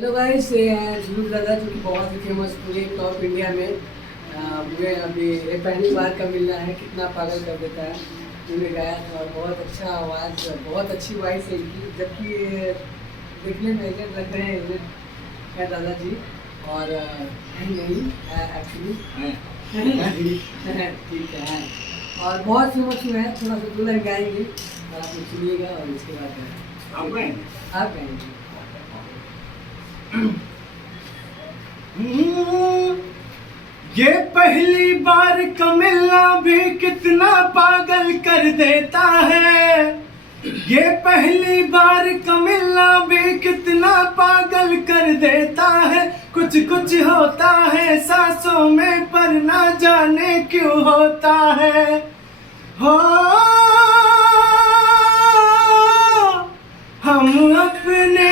Hello guys, ये हैं झुलुक दादा जो कि बहुत ही फेमस पूरे टॉप इंडिया में। मुझे अभी ये पहली बार का मिल रहा है, कितना पागल कर देता है। मैंने गाया था और बहुत अच्छा आवाज़, बहुत अच्छी वॉइस है इनकी, जबकि ये देखने में एजेंट लग रहे हैं। एजेंट है दादाजी और नहीं एक्चुअली ठीक है। और बहुत फेमस हुए हैं, थोड़ा सा 2 लाइन गाएंगे और आप लोग सुनिएगा और उसके बाद आप गाएंगे। ये पहली बार का मिलना भी कितना पागल कर देता है। ये पहली बार का मिलना भी कितना पागल कर देता है। कुछ कुछ होता है सांसों में पर ना जाने क्यों होता है। हो हम अपने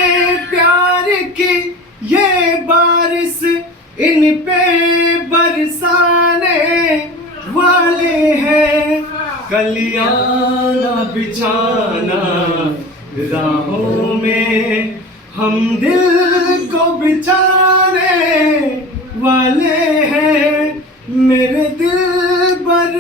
प्यार की ये बारिश इन पे बरसाने वाले हैं। कलियाना बिछाना राहों में हम दिल को बिछाने वाले हैं। मेरे दिल पर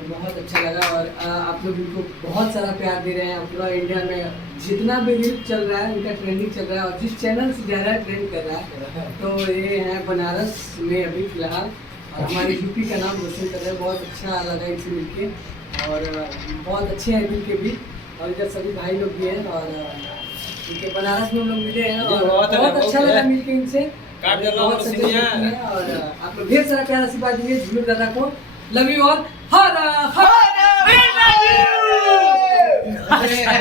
बहुत अच्छा लगा और आप लोग इनको बहुत सारा प्यार दे रहे हैं। पूरा इंडिया में जितना भी रील चल रहा है उनका ट्रेंडिंग चल रहा है और जिस चैनल से ज़्यादा ट्रेंड कर रहा है तो ये है बनारस में अभी फिलहाल। और हमारे यूपी का नाम रोशन कर रहे हैं। बहुत अच्छा लगा इनसे मिलके और बहुत अच्छे हैं मिल के भी। और इधर सभी भाई लोग भी हैं और इनके बनारस में हम लोग मिले हैं और बहुत अच्छा लगा मिल के इनसे। बहुत सच्चे हैं और आप लोग ढेर सारा प्यार आशीर्वाद दीजिए झुलुक दादा को। Love you all. हरा